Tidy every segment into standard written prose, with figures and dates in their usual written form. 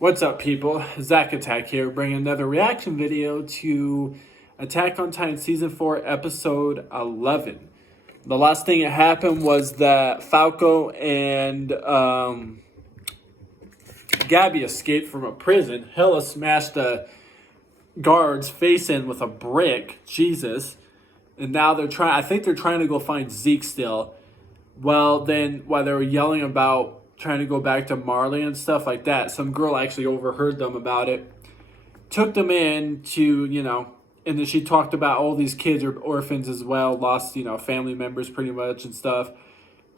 What's up, people? Zach Attack here, bringing another reaction video to Attack on Titan Season 4, Episode 11. The last thing that happened was that Falco and Gabby escaped from a prison. Hella smashed the guard's face in with a brick. Jesus. And now I think they're trying to go find Zeke still. Well, then, while they were yelling about trying to go back to Marley and stuff like that, some girl actually overheard them about it, took them in to, and then she talked about all these kids are orphans as well, lost, family members pretty much and stuff,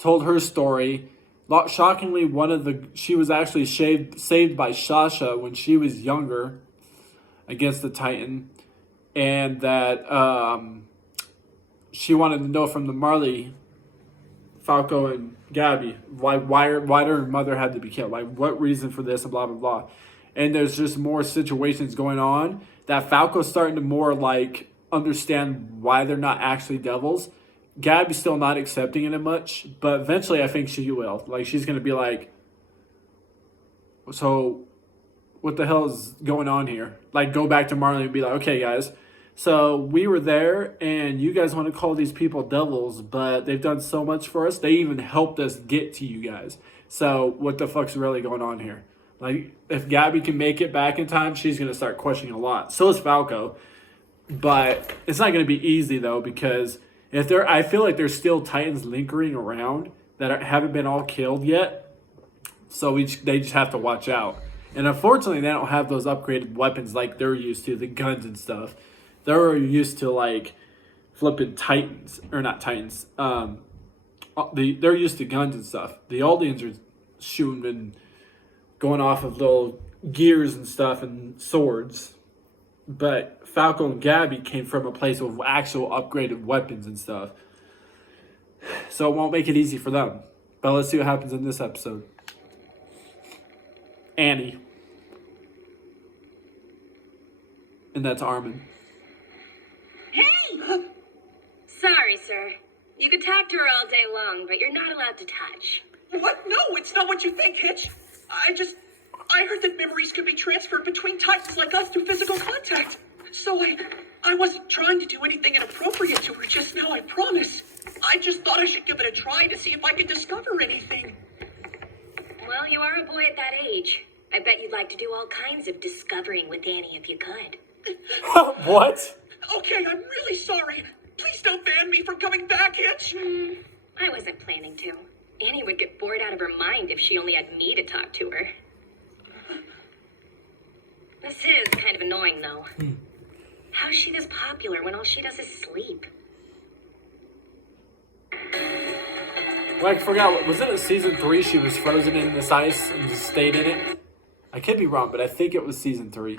told her story. Shockingly, she was actually saved by Sasha when she was younger against the Titan, and that she wanted to know from the Marley, Falco and Gabby, why her mother had to be killed, like what reason for this, and blah blah blah. And there's just more situations going on that Falco's starting to more like understand why they're not actually devils. Gabby's still not accepting it much, but eventually I think she will. Like she's gonna be like, so what the hell is going on here? Like go back to Marley and be like, okay guys, so we were there, and you guys want to call these people devils, but they've done so much for us. They even helped us get to you guys. So what the fuck's really going on here? Like, if Gabby can make it back in time, she's going to start questioning a lot. So is Falco. But it's not going to be easy, though, because I feel like there's still Titans lingering around that haven't been all killed yet. So they just have to watch out. And unfortunately, they don't have those upgraded weapons like they're used to, the guns and stuff. They're used to like flipping Titans, or not Titans. They're used to guns and stuff. The Aldians are shooting and going off of little gears and stuff and swords. But Falco and Gabby came from a place with actual upgraded weapons and stuff. So it won't make it easy for them. But let's see what happens in this episode. Annie. And that's Armin. Hey! Sorry, sir. You could talk to her all day long, but you're not allowed to touch. What? No, it's not what you think, Hitch. I heard that memories could be transferred between Titans like us through physical contact. So I wasn't trying to do anything inappropriate to her just now, I promise. I just thought I should give it a try to see if I could discover anything. Well, you are a boy at that age. I bet you'd like to do all kinds of discovering with Annie if you could. What? Okay, I'm really sorry. Please don't ban me from coming back, Hitch. I wasn't planning to. Annie would get bored out of her mind if she only had me to talk to her. This is kind of annoying, though. How is she this popular when all she does is sleep? Well, I forgot, was it in season 3 she was frozen in this ice and just stayed in it? I could be wrong, but I think it was season 3.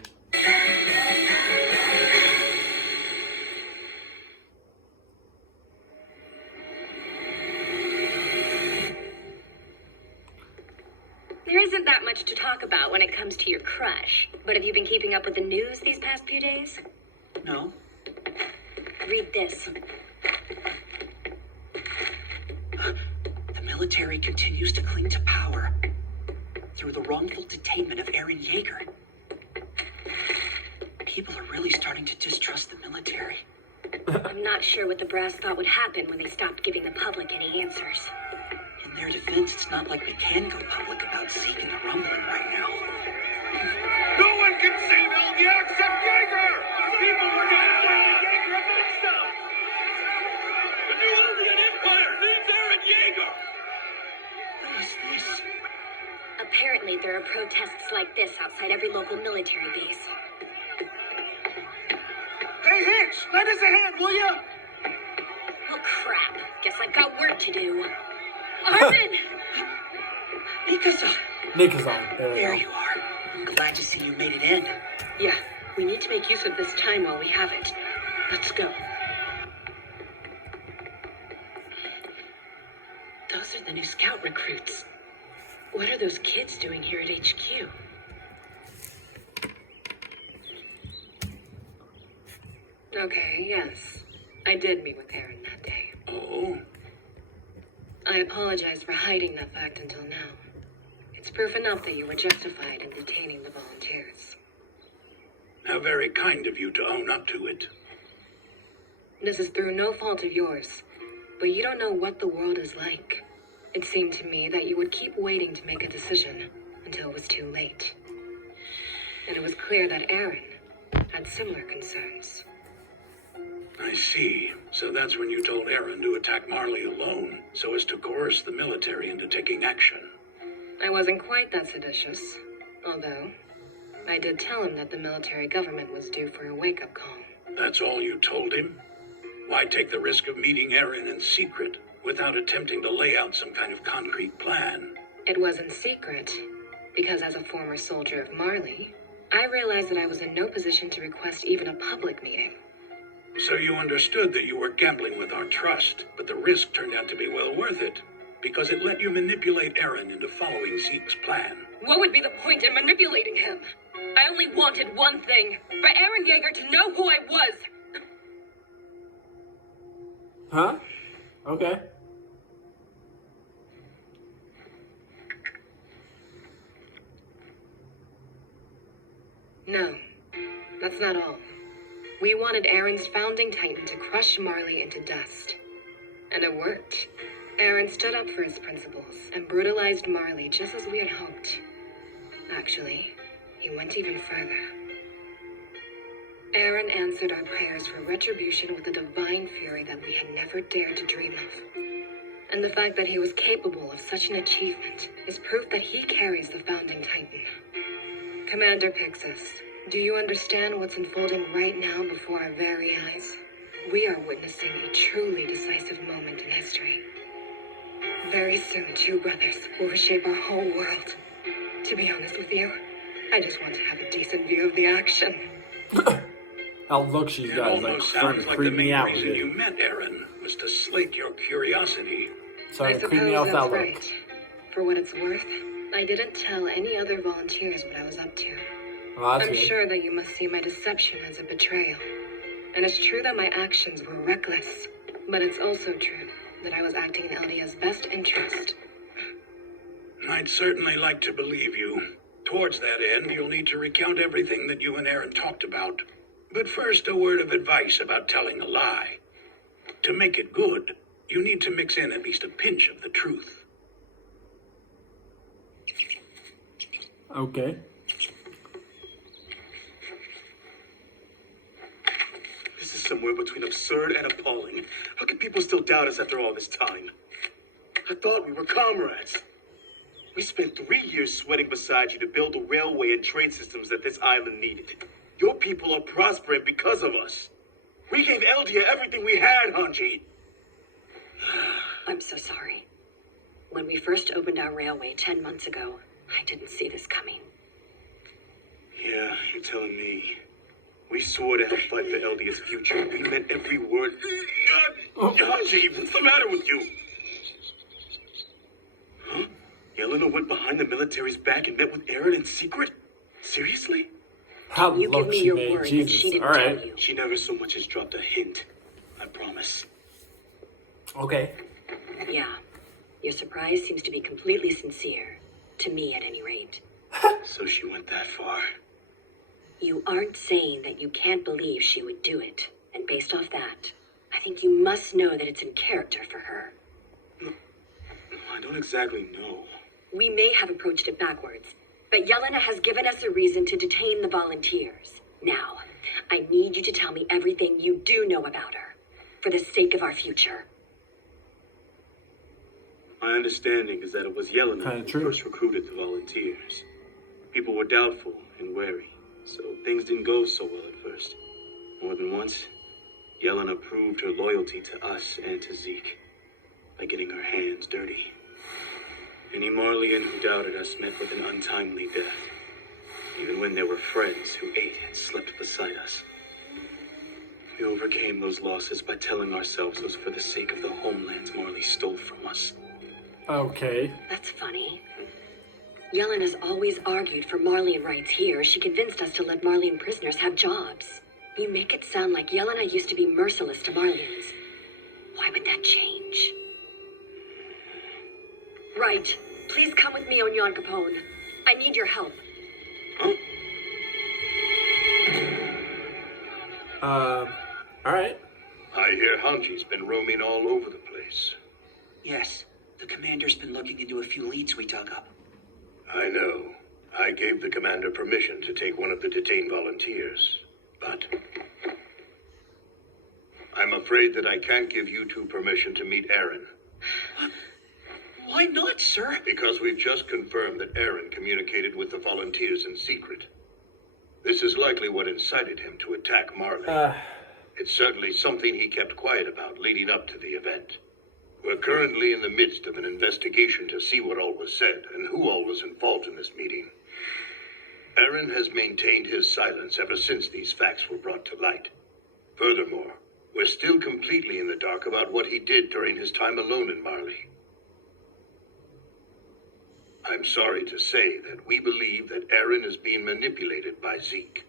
There isn't that much to talk about when it comes to your crush. But have you been keeping up with the news these past few days? No. Read this. The military continues to cling to power through the wrongful detainment of Eren Yeager. People are really starting to distrust the military. I'm not sure what the brass thought would happen when they stopped giving the public any answers. In their defense, it's not like we can go public about Zeke and the rumbling right now. No one can save Eldia except Yeager! People were destroying Yeager amongst them! The new Eldian Empire needs Eren Yeager! What is this? Apparently, there are protests like this outside every local military base. Hey, Hitch! Lend us a hand, will ya? Oh, crap. Guess I've got work to do. Armin! Nick is on. There you are. I'm glad to see you made it in. Yeah, we need to make use of this time while we have it. Let's go. Those are the new scout recruits. What are those kids doing here at HQ? Okay, yes. I did meet with Eren that day. Oh. I apologize for hiding that fact until now. It's proof enough that you were justified in detaining the volunteers. How very kind of you to own up to it. This is through no fault of yours, but you don't know what the world is like. It seemed to me that you would keep waiting to make a decision until it was too late. And it was clear that Aaron had similar concerns. I see. So that's when you told Aaron to attack Marley alone, so as to coerce the military into taking action. I wasn't quite that seditious, although I did tell him that the military government was due for a wake-up call. That's all you told him? Why take the risk of meeting Aaron in secret without attempting to lay out some kind of concrete plan? It was in secret, because as a former soldier of Marley, I realized that I was in no position to request even a public meeting. So you understood that you were gambling with our trust, but the risk turned out to be well worth it, because it let you manipulate Aaron into following Zeke's plan. What would be the point in manipulating him? I only wanted one thing, for Aaron Yeager to know who I was. Huh? Okay. No, that's not all. We wanted Aaron's founding titan to crush Marley into dust. And it worked. Aaron stood up for his principles and brutalized Marley just as we had hoped. Actually, he went even further. Aaron answered our prayers for retribution with a divine fury that we had never dared to dream of. And the fact that he was capable of such an achievement is proof that he carries the founding titan. Commander Pixis, do you understand what's unfolding right now before our very eyes? We are witnessing a truly decisive moment in history. Very soon, two brothers will reshape our whole world. To be honest with you, I just want to have a decent view of the action. That look she's It got is like almost starting sounds to like creep the me main out with reason you it. met Aaron was to slake your curiosity. Starting I to creep me suppose out that's that look. right. For what it's worth, I didn't tell any other volunteers what I was up to. Well, that's I'm good. sure that you must see my deception as a betrayal. And it's true that my actions were reckless, but it's also true that I was acting in Eldia's best interest. I'd certainly like to believe you. Towards that end, you'll need to recount everything that you and Aaron talked about. But first, a word of advice about telling a lie. To make it good, you need to mix in at least a pinch of the truth. Okay. This is somewhere between absurd and appalling. How can people still doubt us after all this time? I thought we were comrades. We spent 3 years sweating beside you to build the railway and trade systems that this island needed. Your people are prospering because of us. We gave Eldia everything we had, Hanji. I'm so sorry. When we first opened our railway 10 months ago, I didn't see this coming. Yeah, you're telling me. We swore to help fight for Eldia's future. We meant every word. Hanji, what's the matter with you? Huh? Yelena went behind the military's back and met with Aaron in secret? Seriously? How You give look me she your made. word that Jesus. she didn't Alright. tell you. She never so much as dropped a hint. I promise. Okay. Yeah. Your surprise seems to be completely sincere. To me, at any rate. So she went that far. You aren't saying that you can't believe she would do it. And based off that, I think you must know that it's in character for her. I don't exactly know. We may have approached it backwards, but Yelena has given us a reason to detain the volunteers. Now, I need you to tell me everything you do know about her, for the sake of our future. My understanding is that it was Yelena Kinda who true. first recruited the volunteers. People were doubtful and wary, so things didn't go so well at first. More than once, Yelena proved her loyalty to us and to Zeke by getting her hands dirty. Any Marleyan who doubted us met with an untimely death, even when there were friends who ate and slept beside us. We overcame those losses by telling ourselves it was for the sake of the homelands Marley stole from us. Okay. That's funny. Yelena's always argued for Marleyan rights here. She convinced us to let Marleyan prisoners have jobs. You make it sound like Yelena used to be merciless to Marleyans. Why would that change? Right. Please come with me, Onyon Capone. I need your help. Alright. I hear Hanji's been roaming all over the place. Yes, the commander's been looking into a few leads we dug up. I know. I gave the commander permission to take one of the detained volunteers, but I'm afraid that I can't give you two permission to meet Aaron. Why not, sir? Because we've just confirmed that Aaron communicated with the volunteers in secret. This is likely what incited him to attack Marley. It's certainly something he kept quiet about leading up to the event. We're currently in the midst of an investigation to see what all was said and who all was involved in this meeting. Aaron has maintained his silence ever since these facts were brought to light. Furthermore, we're still completely in the dark about what he did during his time alone in Marley. I'm sorry to say that we believe that Aaron is being manipulated by Zeke.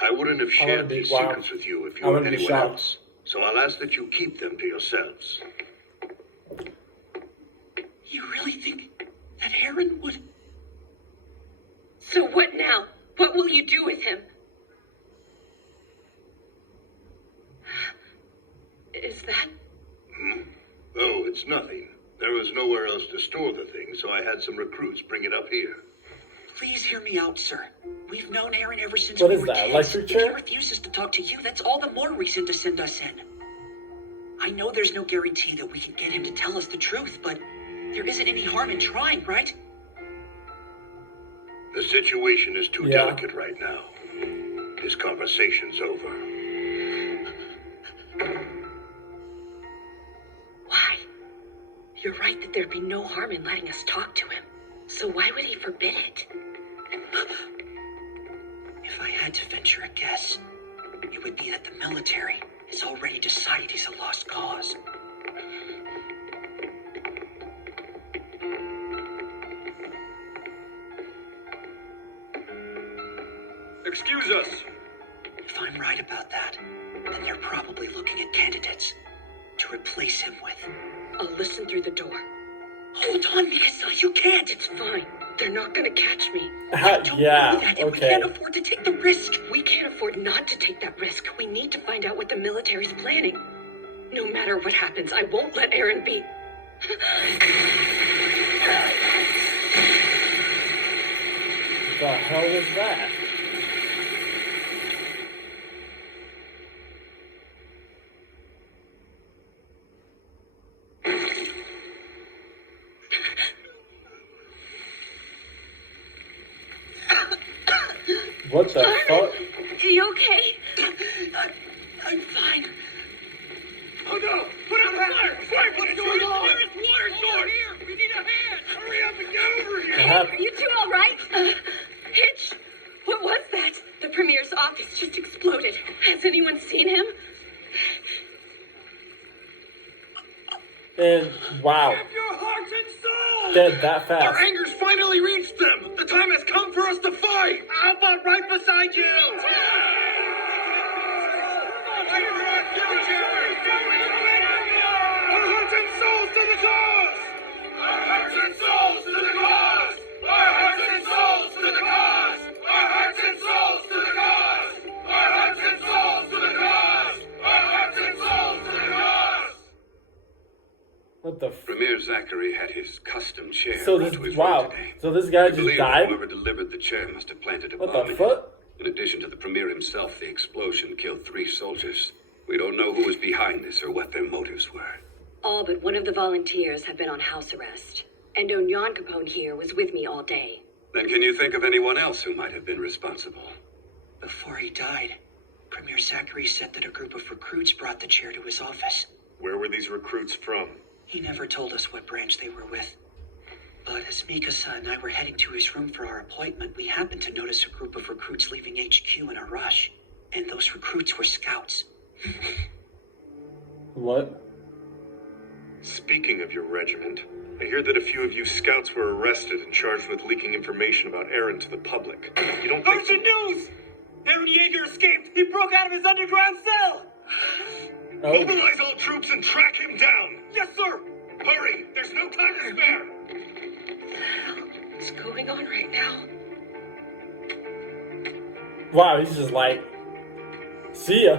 I wouldn't have shared these secrets with you if you or anyone else, so I'll ask that you keep them to yourselves. You really think that Aaron would... So what now? What will you do with him? Is that... Oh, it's nothing. There was nowhere else to store the thing, so I had some recruits bring it up here. Please hear me out, sir. We've known Aaron ever since What we is were that, kids. electric If chair? he refuses to talk to you, that's all the more reason to send us in. I know there's no guarantee that we can get him to tell us the truth, but there isn't any harm in trying, right? The situation is too delicate right now. This conversation's over. Why? You're right that there'd be no harm in letting us talk to him. So why would he forbid it? If I had to venture a guess, it would be that the military has already decided he's a lost cause. Excuse us. If I'm right about that, then they're probably looking at candidates to replace him with. I'll listen through the door. Hold on, Mikasa, you can't. It's fine. They're not gonna catch me. Don't do that, and we okay. can't afford to take the risk. We can't afford not to take that risk. We need to find out what the military's planning. No matter what happens, I won't let Aaron be. The hell was that? What the fuck? Are you okay? I'm fine. Oh no! Put out the fire! Fire! What's going on? There's water source! Here! We need a hand! Hurry up and get over here! Are you two all right? Hitch, what was that? The Premier's office just exploded. Has anyone seen him? And wow, Have your hearts and souls! dead that Our fast. anger's finally reached them! The time has come for us to fight! How about right beside you? Our hearts and souls to the cause! Our hearts and souls to the cause! Our hearts and souls to the cause! Our hearts and souls to the cause! Our hearts and souls to the cause! Our hearts and souls to the cause! What the f- Premier Zachary had his custom chair So brought this, to his wow, room today. so this guy I just believe died? whoever delivered the chair must have planted a What bomb the in it. fuck? In addition to the Premier himself, the explosion killed 3 soldiers. We don't know who was behind this or what their motives were. All but one of the volunteers have been on house arrest. And Onyon Capone here was with me all day. Then can you think of anyone else who might have been responsible? Before he died, Premier Zachary said that a group of recruits brought the chair to his office. Where were these recruits from? He never told us what branch they were with. But as Mikasa and I were heading to his room for our appointment, we happened to notice a group of recruits leaving HQ in a rush. And those recruits were scouts. What? Speaking of your regiment, I hear that a few of you scouts were arrested and charged with leaking information about Aaron to the public. You don't think... Urgent news! Aaron Yeager escaped! He broke out of his underground cell! Oh, Mobilize all troops and track him down! Yes, sir! Hurry! There's no time to spare! What's going on right now? Wow, he's just like, see ya.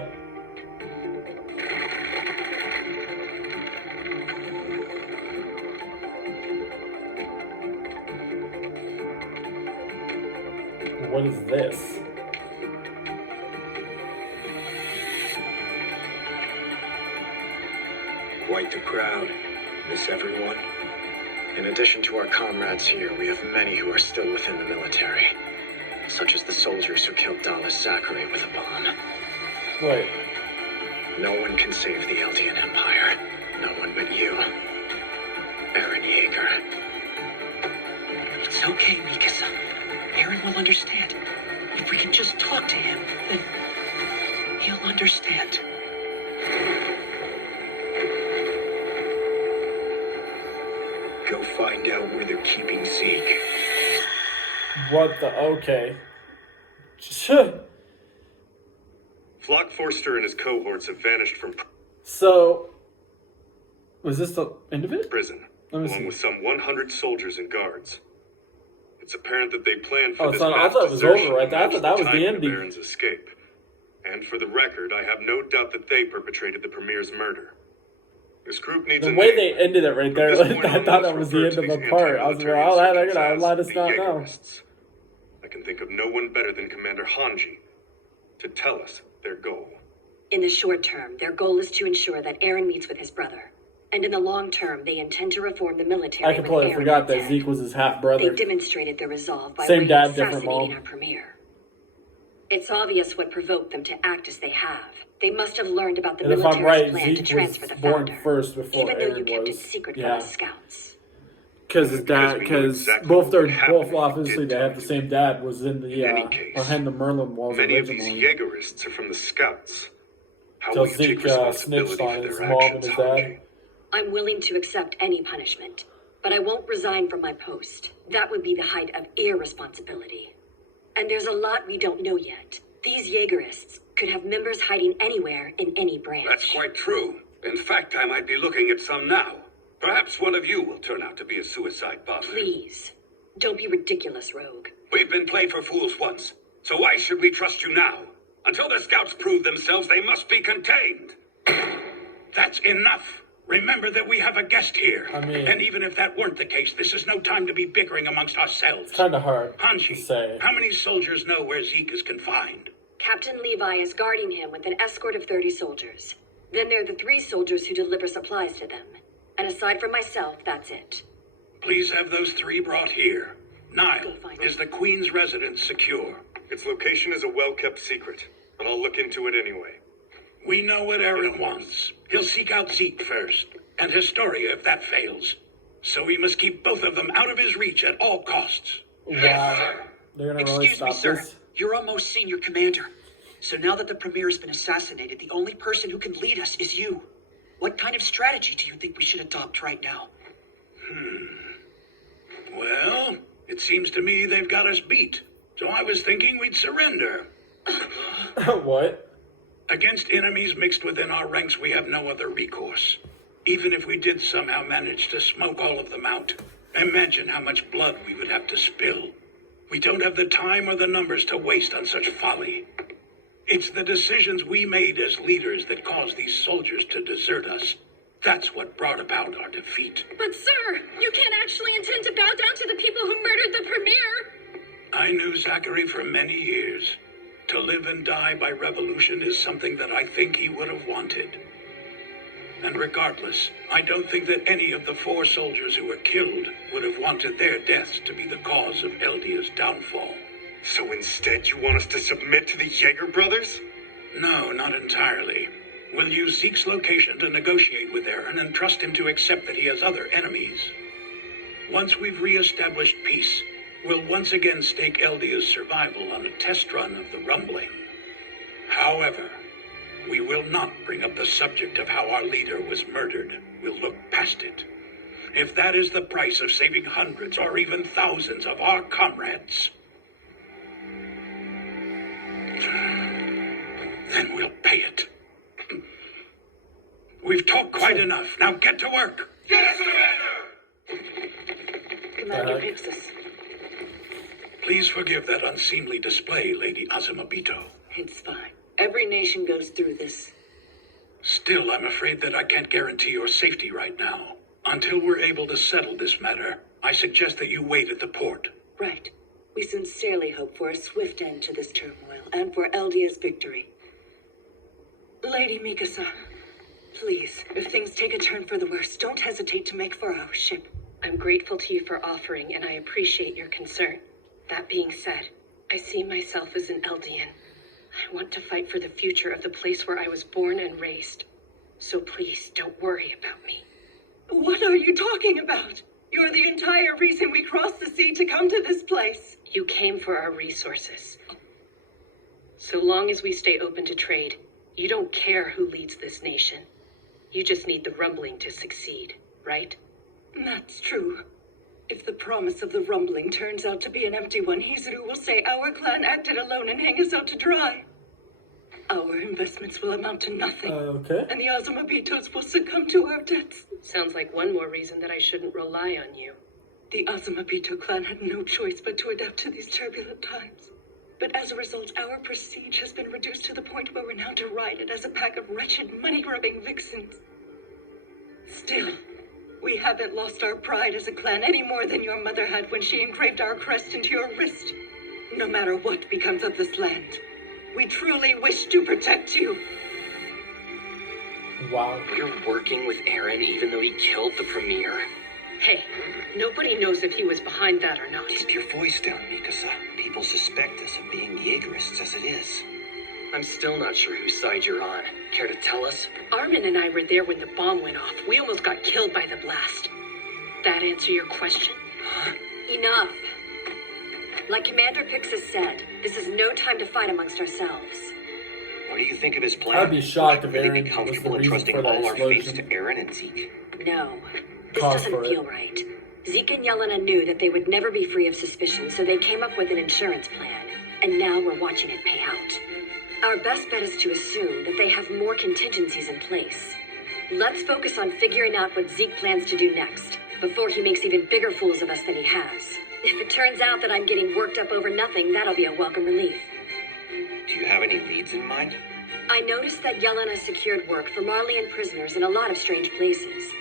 What is this? Quite the crowd. Miss everyone. In addition to our comrades here, we have many who are still within the military, such as the soldiers who killed Dallas Zachary with a bomb. Wait. No one can save the Eldian Empire. No one but you, Eren Yeager. It's okay, Mikasa. Eren will understand. If we can just talk to him, then he'll understand. Go find out where they're keeping Zeke. What the? Okay. Flock Forster and his cohorts have vanished from So, was this the end of it? prison, Let me along see. with some 100 soldiers and guards. It's apparent that they planned for Oh, this so I mass thought it was desertion over right to there. I match thought that was the timing of ending. Eren's escape. And for the record, I have no doubt that they perpetrated the Premier's murder. This group needs The a way name. they ended it right From there, this point I on, thought let's that was the refer end to of a these part. I was like, anti-military oh, they're insurgents gonna as let us the not know. Jaegerists. I can think of no one better than Commander Hanji to tell us their goal. In the short term, their goal is to ensure that Eren meets with his brother. And in the long term, they intend to reform the military. I completely forgot that Zeke was his half brother. They demonstrated their resolve by Same way dad, of different assassinating mom. our premier. It's obvious what provoked them to act as they have. They must have learned about the And if I'm military's right, plan Zeke to was transfer the born founder, first before even though you Eren kept was. it secret Yeah. from the scouts. Because his dad, Because we knew because exactly both what their, would happen both if we obviously did they have talk the to same dad, was in the, In any case, behind the Merlin walls Many of these originally. Jaegerists are from the scouts. How So will you take Zeke responsibility snitched on for his their mom and actions, his dad. Hanji? I'm willing to accept any punishment, but I won't resign from my post. That would be the height of irresponsibility. And there's a lot we don't know yet. These Jaegerists could have members hiding anywhere in any branch. That's quite true. In fact, I might be looking at some now. Perhaps one of you will turn out to be a suicide bomber. Please, don't be ridiculous, Rogue. We've been played for fools once, so why should we trust you now? Until the scouts prove themselves, they must be contained. That's enough. Remember that we have a guest here. I mean- and even if that weren't the case, this is no time to be bickering amongst ourselves. It's kind of hard to Hanji, say. how many soldiers know where Zeke is confined? Captain Levi is guarding him with an escort of 30 soldiers. Then there are the 3 soldiers who deliver supplies to them. And aside from myself, that's it. Please have those 3 brought here. Nile, Go find is them. the Queen's residence secure? Its location is a well-kept secret, but I'll look into it anyway. We know what Eren wants. He'll seek out Zeke first, and Historia if that fails. So we must keep both of them out of his reach at all costs. Wow. They're gonna really Excuse me, stop sir. this? You're our most senior commander. So now that the Premier has been assassinated, the only person who can lead us is you. What kind of strategy do you think we should adopt right now? Well, it seems to me they've got us beat. So I was thinking we'd surrender. What? Against enemies mixed within our ranks, we have no other recourse. Even if we did somehow manage to smoke all of them out, imagine how much blood we would have to spill. We don't have the time or the numbers to waste on such folly. It's the decisions we made as leaders that caused these soldiers to desert us. That's what brought about our defeat. But sir, you can't actually intend to bow down to the people who murdered the Premier. I knew Zachary for many years. To live and die by revolution is something that I think he would have wanted. And regardless, I don't think that any of the 4 soldiers who were killed would have wanted their deaths to be the cause of Eldia's downfall. So instead, you want us to submit to the Jaeger brothers? No, not entirely. We'll use Zeke's location to negotiate with Eren and trust him to accept that he has other enemies. Once we've re-established peace, we'll once again stake Eldia's survival on a test run of the rumbling. However, we will not bring up the subject of how our leader was murdered. We'll look past it. If that is the price of saving hundreds or even thousands of our comrades, then we'll pay it. We've talked quite enough. Now get to work. Yes, Commander! Commander Pixis. Please forgive that unseemly display, Lady Azumabito. It's fine. Every nation goes through this. Still, I'm afraid that I can't guarantee your safety right now. Until we're able to settle this matter, I suggest that you wait at the port. Right. We sincerely hope for a swift end to this turmoil and for Eldia's victory. Lady Mikasa, please, if things take a turn for the worse, don't hesitate to make for our ship. I'm grateful to you for offering, and I appreciate your concern. That being said, I see myself as an Eldian. I want to fight for the future of the place where I was born and raised. So please, don't worry about me. What are you talking about? You're the entire reason we crossed the sea to come to this place. You came for our resources. So long as we stay open to trade, you don't care who leads this nation. You just need the rumbling to succeed, right? That's true. If the promise of the rumbling turns out to be an empty one, Hizuru will say our clan acted alone and hang us out to dry. Our investments will amount to nothing. Okay. And the Azumabitos will succumb to our debts. Sounds like one more reason that I shouldn't rely on you. The Azumabito clan had no choice but to adapt to these turbulent times. But as a result, our prestige has been reduced to the point where we're now derided as a pack of wretched, money-grubbing vixens. Still, we haven't lost our pride as a clan any more than your mother had when she engraved our crest into your wrist. No matter what becomes of this land, we truly wish to protect you. Wow. You're working with Eren even though he killed the Premier? Hey, nobody knows if he was behind that or not. Keep your voice down, Mikasa. People suspect us of being Jaegerists as it is. I'm still not sure whose side you're on. Care to tell us? Armin and I were there when the bomb went off. We almost got killed by the blast. That answer your question? Enough. Like Commander Pixis said, this is no time to fight amongst ourselves. What do you think of his plan? I'd be shocked if Should we Eren be was the comfortable reason entrusting for that all our fates explosion. to Eren and Zeke? No, this Cause for doesn't it. feel right. Zeke and Yelena knew that they would never be free of suspicion, so they came up with an insurance plan. And now we're watching it pay out. Our best bet is to assume that they have more contingencies in place. Let's focus on figuring out what Zeke plans to do next, before he makes even bigger fools of us than he has. If it turns out that I'm getting worked up over nothing, that'll be a welcome relief. Do you have any leads in mind? I noticed that Yelena secured work for Marleyan prisoners in a lot of strange places.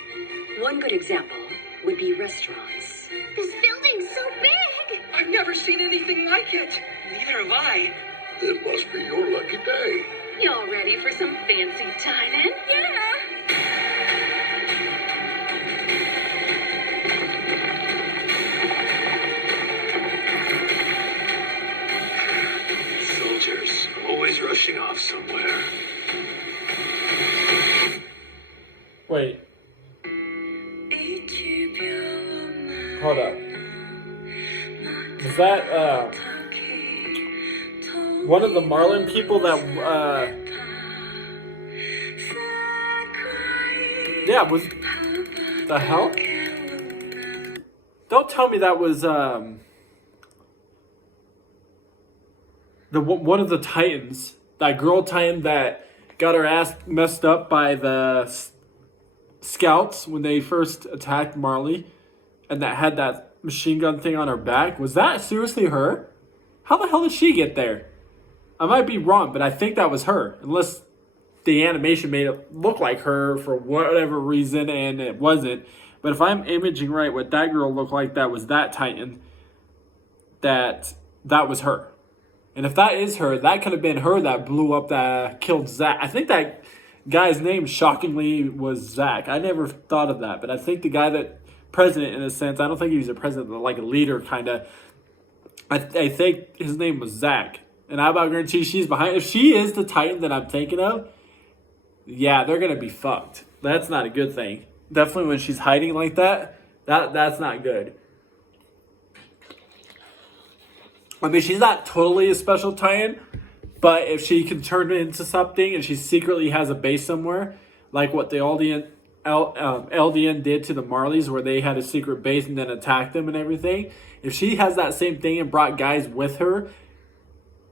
One good example would be restaurants. This building's so big! I've never seen anything like it. Neither have I. It must be your lucky day. Y'all ready for some fancy dining? Yeah! Soldiers, always rushing off somewhere. Wait. Hold up. Is that one of the Marlin people that yeah, was the hell? Don't tell me that was one of the Titans, that girl Titan that got her ass messed up by the scouts when they first attacked Marley, and that had that machine gun thing on her back. Was that seriously her? How the hell did she get there? I might be wrong, but I think that was her, unless the animation made it look like her for whatever reason and it wasn't. But if I'm imaging right, what that girl looked like, that was that Titan, that was her. And if that is her, that could have been her that blew up, that killed Zack. I think that guy's name, shockingly, was Zack. I never thought of that. But I think the guy that, president in a sense, I don't think he was a president, but like a leader kind of. I think his name was Zack. And I about guarantee she's behind. If she is the Titan that I'm thinking of, yeah, they're going to be fucked. That's not a good thing. Definitely when she's hiding like that, that's not good. I mean, she's not totally a special Titan, but if she can turn it into something and she secretly has a base somewhere, like what the Eldian did to the Marleys, where they had a secret base and then attacked them and everything, if she has that same thing and brought guys with her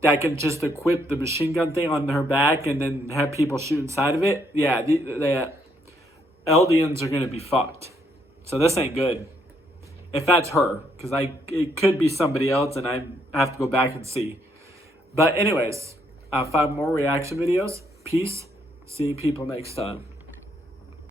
that can just equip the machine gun thing on her back and then have people shoot inside of it, yeah, the Eldians are going to be fucked. So this ain't good. If that's her, because it could be somebody else, and I have to go back and see. But anyways, 5 more reaction videos. Peace. See people next time.